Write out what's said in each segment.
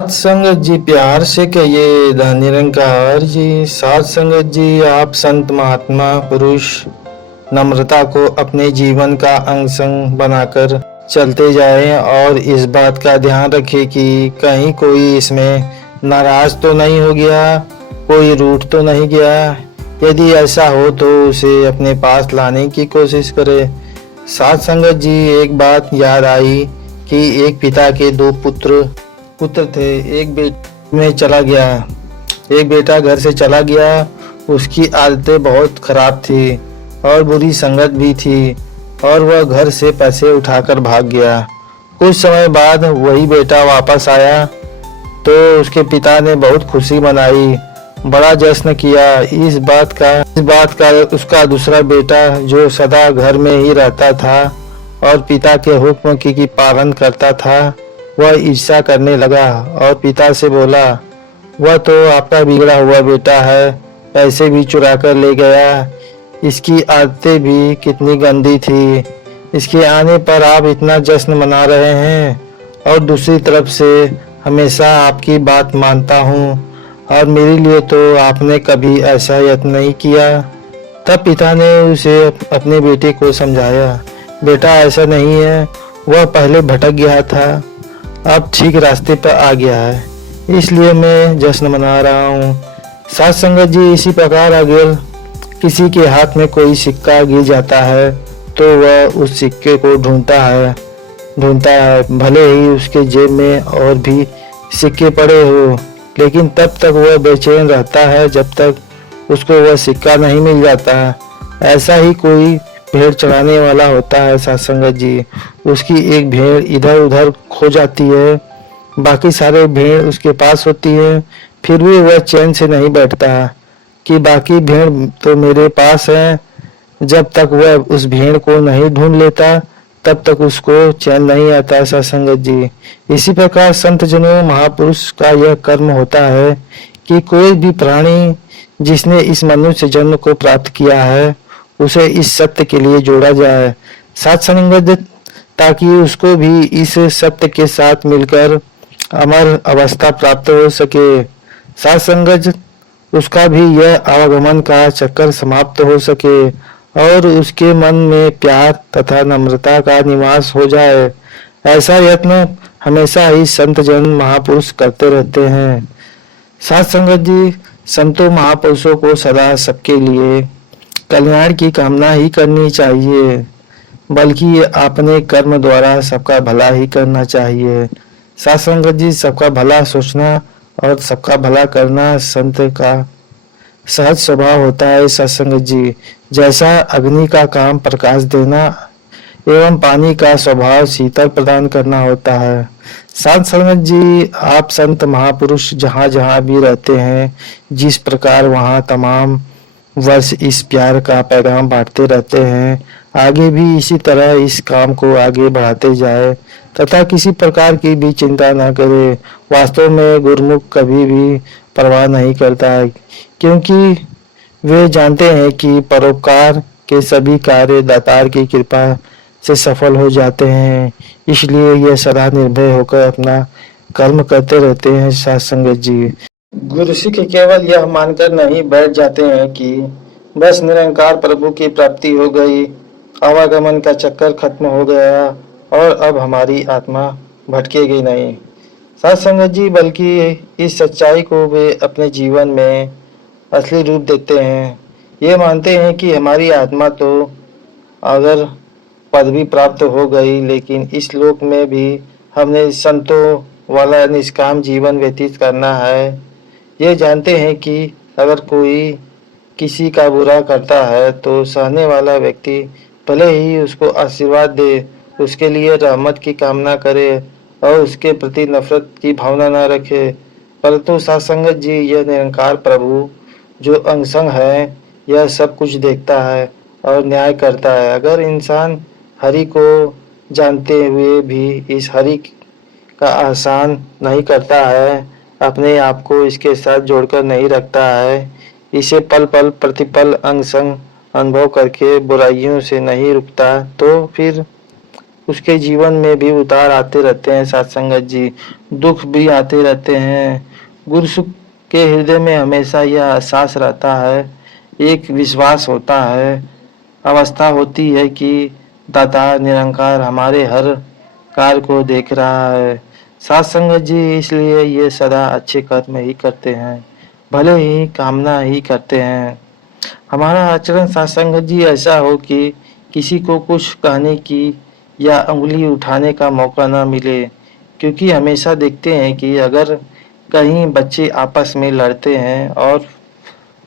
सत्संगत जी प्यार से कहिए धन निरंकार जी। साथ संगत जी आप संत महात्मा पुरुष नम्रता को अपने जीवन का अंग संग बनाकर चलते जाएं और इस बात का ध्यान रखें कि कहीं कोई इसमें नाराज तो नहीं हो गया, कोई रूठ तो नहीं गया। यदि ऐसा हो तो उसे अपने पास लाने की कोशिश करें। साथ संगत जी एक बात याद आई कि एक पिता के दो पुत्र पुत्र थे। एक बेटे में चला गया, एक बेटा घर से चला गया। उसकी आदतें बहुत खराब थी और बुरी संगत भी थी और वह घर से पैसे उठाकर भाग गया। कुछ समय बाद वही बेटा वापस आया तो उसके पिता ने बहुत खुशी मनाई, बड़ा जश्न किया। इस बात का उसका दूसरा बेटा जो सदा घर में ही रहता था और पिता के हुक्म की पालन करता था, वह ईर्ष्या करने लगा और पिता से बोला, वह तो आपका बिगड़ा हुआ बेटा है, पैसे भी चुरा कर ले गया। इसकी आदतें भी कितनी गंदी थी, इसके आने पर आप इतना जश्न मना रहे हैं और दूसरी तरफ से हमेशा आपकी बात मानता हूँ और मेरे लिए तो आपने कभी ऐसा यत्न नहीं किया। तब पिता ने उसे अपने बेटे को समझाया, बेटा ऐसा नहीं है, वह पहले भटक गया था, अब ठीक रास्ते पर आ गया है, इसलिए मैं जश्न मना रहा हूँ। साथ संगत जी इसी प्रकार अगर किसी के हाथ में कोई सिक्का गिर जाता है तो वह उस सिक्के को ढूंढता है, भले ही उसके जेब में और भी सिक्के पड़े हो, लेकिन तब तक वह बेचैन रहता है जब तक उसको वह सिक्का नहीं मिल जाता। ऐसा ही कोई भेड़ चढ़ाने वाला होता है साथ संगत जी। उसकी एक भेड़ इधर उधर खो जाती है, बाकी सारे भेड़ उसके पास होती है, फिर भी वह चैन से नहीं बैठता कि बाकी भेड़ तो मेरे पास है। जब तक वह उस भेड़ को नहीं ढूंढ लेता तब तक उसको चैन नहीं आता साथ संगत जी। इसी प्रकार संत जनों महापुरुष का यह कर्म होता है कि कोई भी प्राणी जिसने इस मनुष्य जन्म को प्राप्त किया है उसे इस सत्य के लिए जोड़ा जाए साथ संगत, ताकि उसको भी इस सत्य के साथ मिलकर अमर अवस्था प्राप्त हो सके। साथ संगत उसका भी यह आवागमन का चक्कर समाप्त हो सके और उसके मन में प्यार तथा नम्रता का निवास हो जाए। ऐसा यत्न हमेशा ही संत जन महापुरुष करते रहते हैं। साथ संगत जी संतों महापुरुषों को सदा सबके लिए कल्याण की कामना ही करनी चाहिए, बल्कि अपने कर्म द्वारा सबका भला ही करना चाहिए। साथ संगत जी सबका भला सोचना और सबका भला करना संत का सहज स्वभाव होता है साथ संगत जी। जैसा अग्नि का काम प्रकाश देना एवं पानी का स्वभाव शीतल प्रदान करना होता है। साथ संगत जी आप संत महापुरुष जहाँ जहाँ भी रहते हैं, जिस प्रकार वहाँ तमाम वर्ष इस प्यार का पैगाम बांटते रहते हैं, आगे भी इसी तरह इस काम को आगे बढ़ाते जाए तथा किसी प्रकार की भी चिंता न करे। वास्तव में गुरुमुख कभी भी परवाह नहीं करता है, क्योंकि वे जानते हैं कि परोपकार के सभी कार्य दातार की कृपा से सफल हो जाते हैं। इसलिए ये सदा निर्भय होकर अपना कर्म करते रहते हैं साथ संगत जी। गुरु सिख केवल यह मानकर नहीं बैठ जाते हैं कि बस निरंकार प्रभु की प्राप्ति हो गई, आवागमन का चक्कर खत्म हो गया और अब हमारी आत्मा भटकेगी नहीं साथ संगत जी, बल्कि इस सच्चाई को वे अपने जीवन में असली रूप देते हैं। ये मानते हैं कि हमारी आत्मा तो अगर पदवी प्राप्त हो गई, लेकिन इस लोक में भी हमने संतों वाला निष्काम जीवन व्यतीत करना है। ये जानते हैं कि अगर कोई किसी का बुरा करता है तो सहने वाला व्यक्ति भले ही उसको आशीर्वाद दे, उसके लिए रहमत की कामना करे और उसके प्रति नफरत की भावना न रखे, परंतु साथ संगत जी यह निरंकार प्रभु जो अंगसंग है, यह सब कुछ देखता है और न्याय करता है। अगर इंसान हरि को जानते हुए भी इस हरि का आसान नहीं करता है, अपने आप को इसके साथ जोड़कर नहीं रखता है, इसे पल पल प्रतिपल अंग संग अनुभव करके बुराइयों से नहीं रुकता, तो फिर उसके जीवन में भी उतार आते रहते हैं साथ संगत जी, दुख भी आते रहते हैं। गुरु सुख के हृदय में हमेशा यह एहसास रहता है, एक विश्वास होता है, अवस्था होती है कि दाता निरंकार हमारे हर कार्य को देख रहा है। साथ संगत जी इसलिए ये सदा अच्छे कर्म ही करते हैं, भले ही कामना ही करते हैं। हमारा आचरण सत्संग जी ऐसा हो कि किसी को कुछ कहने की या उंगली उठाने का मौका ना मिले, क्योंकि हमेशा देखते हैं कि अगर कहीं बच्चे आपस में लड़ते हैं और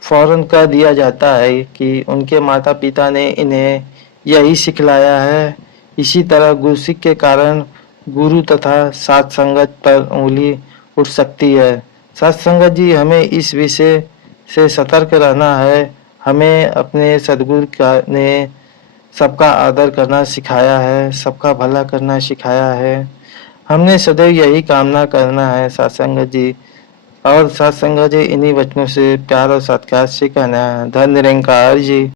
फौरन कह दिया जाता है कि उनके माता पिता ने इन्हें यही सिखलाया है। इसी तरह गुरसिक के कारण गुरु तथा साथ संगत पर उंगली उठ सकती है। साथ संगत जी हमें इस विषय से सतर्क रहना है। हमें अपने सदगुरु ने सबका आदर करना सिखाया है, सबका भला करना सिखाया है। हमने सदैव यही कामना करना है सत्संग जी, और सत्संग जी इन्हीं वचनों से प्यार और सत्कार से कहना है। धन निरंकार जी।